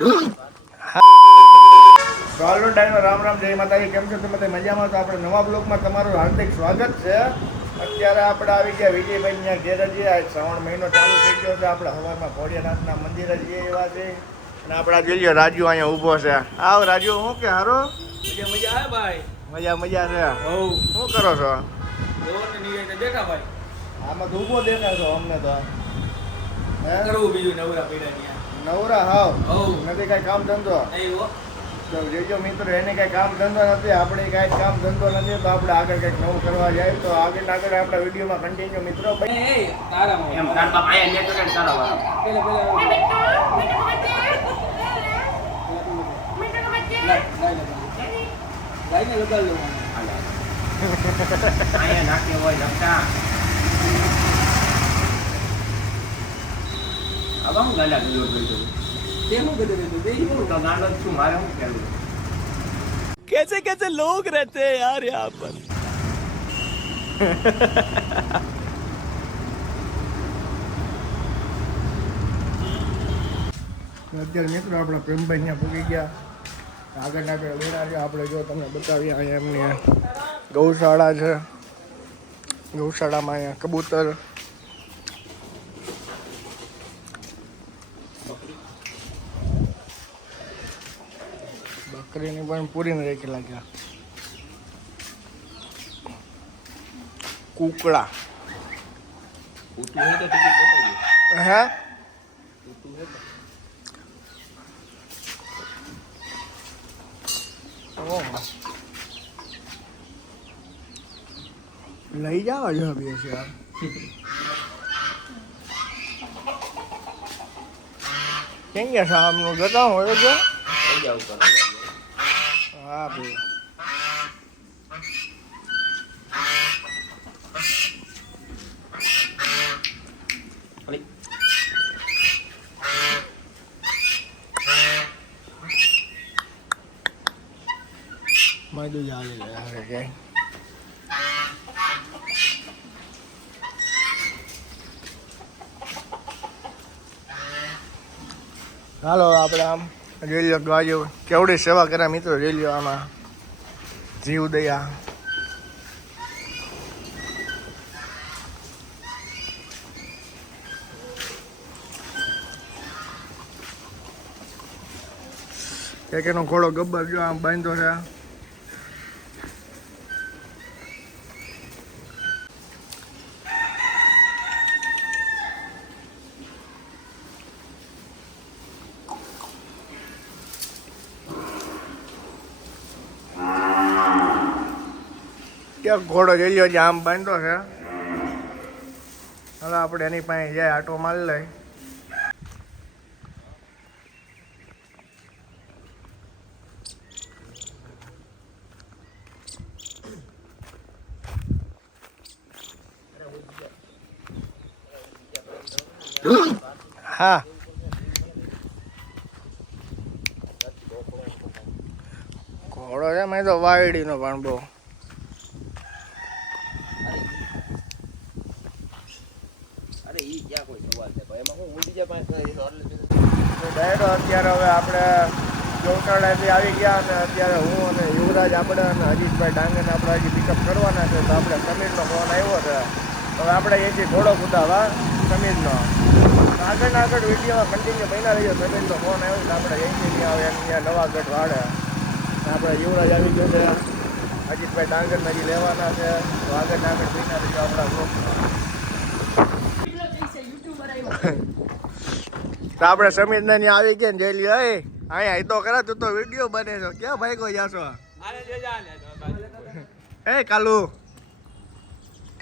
હાલો ડાયનો રામ રામ જય માતાજી. કેમ છો તમે? મજામાં? તો આપણે નવા બ્લોગમાં તમારું હાર્દિક સ્વાગત છે. અત્યારે આપણે આવી ગયા વિજયભાઈ ઘેર જઈએ. આ શ્રાવણ મહિનો ચાલુ થઈ ગયો છે. આપણે સવારમાં ભોળિયાનાથના મંદિરે જઈએ એવા છે. અને આપણે જોઈ લો રાજુ અહીંયા ઊભો છે. આવ રાજુ, શું કે હારો? મજા આવે ભાઈ. મજા છે. શું કરો છો? બેઠા ભાઈ. આમાં તો ઊભો દેખાશો અમને તો. હે કરવું બીજું નવરા પીડા નવરા હાવ નથી કઈ કામ ધંધો. જોજો મિત્રો, એને કઈ કામ ધંધો નથી, આપણે કઈ કામ ધંધો નથી, તો આપણે આગળ કઈક નવું કરવા જાય તો આગળ આપણા વિડીયોમાં કન્ટિન્યુ મિત્રો. कैसे कैसे लोग रहते हैं यार यहाँ पर. અત્યારે મિત્રો આપણા પ્રેમભાઈ ત્યાં પૂગી ગયા. આગળ વેરા છે. આપણે જો તમને બતાવીએ, અહીંયા એમની ગૌશાળા છે. ગૌશાળામાં અહીંયા કબૂતર, બકરીની પણ પૂરીને રાખી લાગ્યા. કુકડા હે લઈ જવા જો બે છે યાર. કેમ ગયા સાહેબનું જતા હોય છે? હા ભાઈ, મજુ ચાલી રહ્યા છે. હાલો આપણે આમ રેલીઓ ગાજો કેવડી સેવા કર્યા મિત્રો. રેલીઓ આમાં જીવ દયા. એક એનો ઘોડો ગબ્બર જો આમ બાંધો છે. ક્યાં ઘોડો જઈ લ્યો આમ બાંધો છે. હવે આપણે એની પાસે જાય, આટો મારી લઈ. હા ઘોડો છે મેં તો વાયડીનો પણ બહુ. અત્યારે હવે આપણે ગૌશાળાથી આવી ગયા અને અત્યારે હું અને યુવરાજ આપણે અને અજીતભાઈ ડાંગરને આપણે હજી પિકઅપ કરવાના છે. તો આપણે સમીરનો ફોન આવ્યો છે. હવે આપણે અહીંથી ઘોડો કૂદાવા સમીરનો. આગળ વિડીયોમાં કન્ટિન્યુ બન્યા રહીએ. સમીરનો ફોન આવ્યો છે. આપણે અહીંથી નહીં આવે એમ ત્યાં નવાગઢ વાળે આપણે યુવરાજ આવી ગયો છે. અજીતભાઈ ડાંગરને હજી લેવાના છે. તો આગળ બન્યા રહીએ આપણા ગ્રુપમાં. તો આપણે સમીરને ત્યાં આવી ગયા ને જઈ લ્યો. અહીંયા તો ખરા, તું તો વિડીયો બને છો. ક્યાં ભાઈ કોઈ જાશો? એ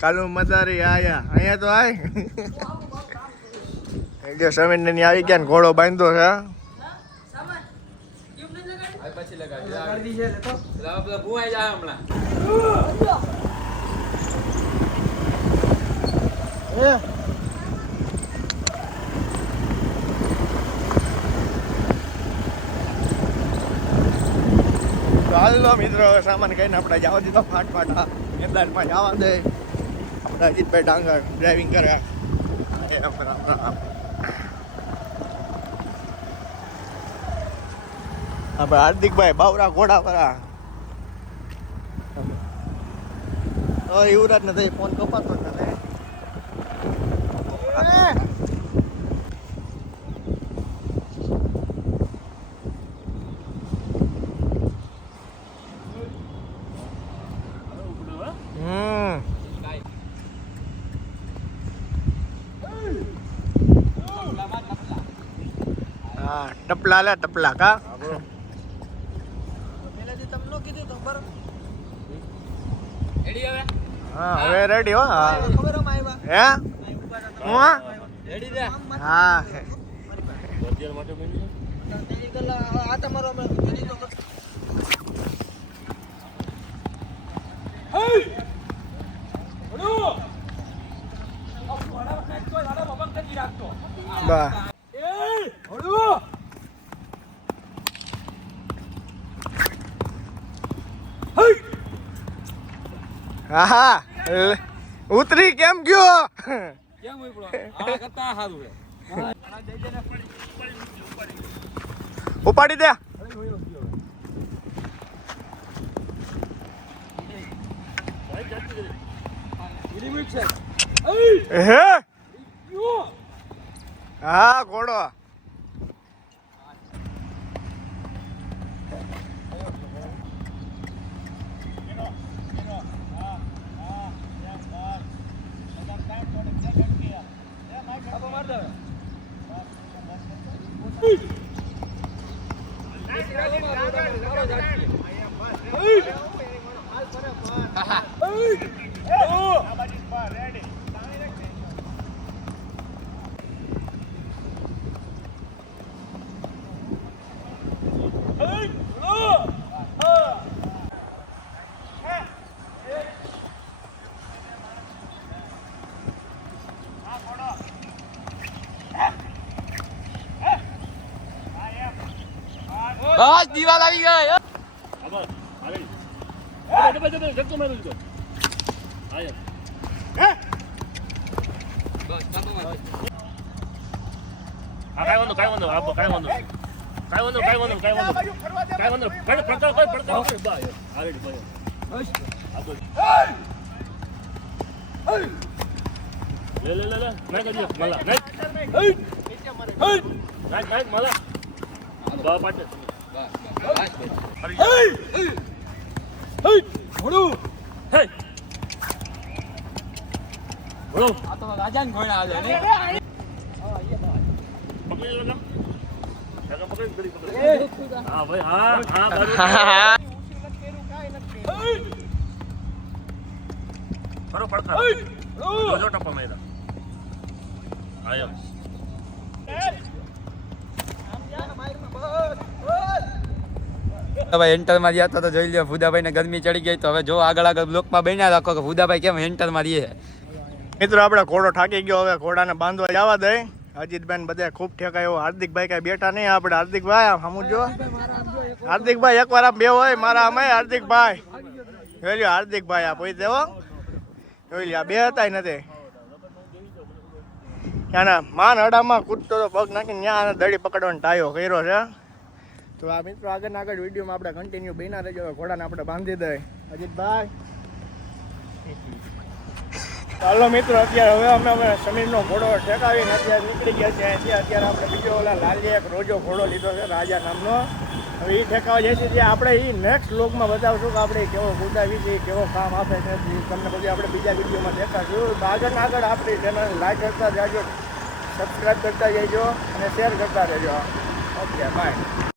કાલુ મદારી આયા અહીંયા તો આય. જો સમીરને ત્યાં આવી ગયા ને ઘોડો બાંધો છે. હાલો મિત્રો, સામાન કહીને આપણે જવા દીધો ફાટફાટ. મેદાનમાં જવા દે. આપણે અજીતભાઈ ડાંગર ડ્રાઇવિંગ કરે. આપણે હાર્દિકભાઈ બાવરા ઘોડાવાળા. યુવરાજ ને થઈ ફોન કપાતો જ નથી. હા ટપલા લે ટપલા કા હા હવે રેડી હો. હા હે હું હા બા હા ઉતરી કેમ ગયો? કેમ ઉપડો આ કરતા સારું છે ઉપાડી દે. હે હા ઘોડો બસ દીવાલ આવી ગઈ રાજાને ઘોડા આવે ને ભાઈ એન્ટરમાં રહ્યા હતા તો જોઈ લો ભૂદાભાઈ ને ગરમી ચડી ગઈ તો હવે જો આગળ બ્લોકમાં બન્યા રાખો કે ભૂદાભાઈ કેમ એન્ટરમાં રહીએ. મિત્રો આપણે ઘોડો થાકી ગયો. હવે ઘોડાને બાંધવા જવા દે. અજીતભાઈ બધા ખૂબ ઠેકાયો. હાર્દિકભાઈ કઈ બેઠા નહીં. આપણે હાર્દિકભાઈ સમજો હાર્દિકભાઈ એકવાર આમ બે હોય મારા અમે હાર્દિકભાઈ જોઈ લ્યો. હાર્દિકભાઈ આ પોઈ દેવો જોઈ લ્યો. બે હતા નથી ત્યાંના માન અડામાં કૂદતો તો પગ નાખીને ત્યાં દડી પકડવાનો ટાયો કર્યો છે. તો આ મિત્રો આગળ વિડીયોમાં આપણે કન્ટિન્યુ બન્યા રહેજો. ઘોડાને આપણે બાંધી દઈએ. અજીતભાઈ ચાલો મિત્રો અત્યારે હવે અમે સમીરનો ઘોડો ઠેકાવીને અત્યારે નીકળી ગયા છે અહીંથી. અત્યારે આપણે બીજો ઓલા લાલી એક રોજો ઘોડો લીધો છે રાજા નામનો. હવે એ ઠેકાવા જઈએ છીએ. આપણે એ નેક્સ્ટ વ્લોગમાં બતાવશું કે આપણે કેવો કુદાવી છે, કેવો કામ આપે છે. તમને પછી આપણે બીજા વિડીયોમાં દેખાશું. તો આગળ આપણી ચેનલ લાઈક કરતા જાજો, સબસ્ક્રાઈબ કરતા જજો અને શેર કરતા રહેજો. Okay bye.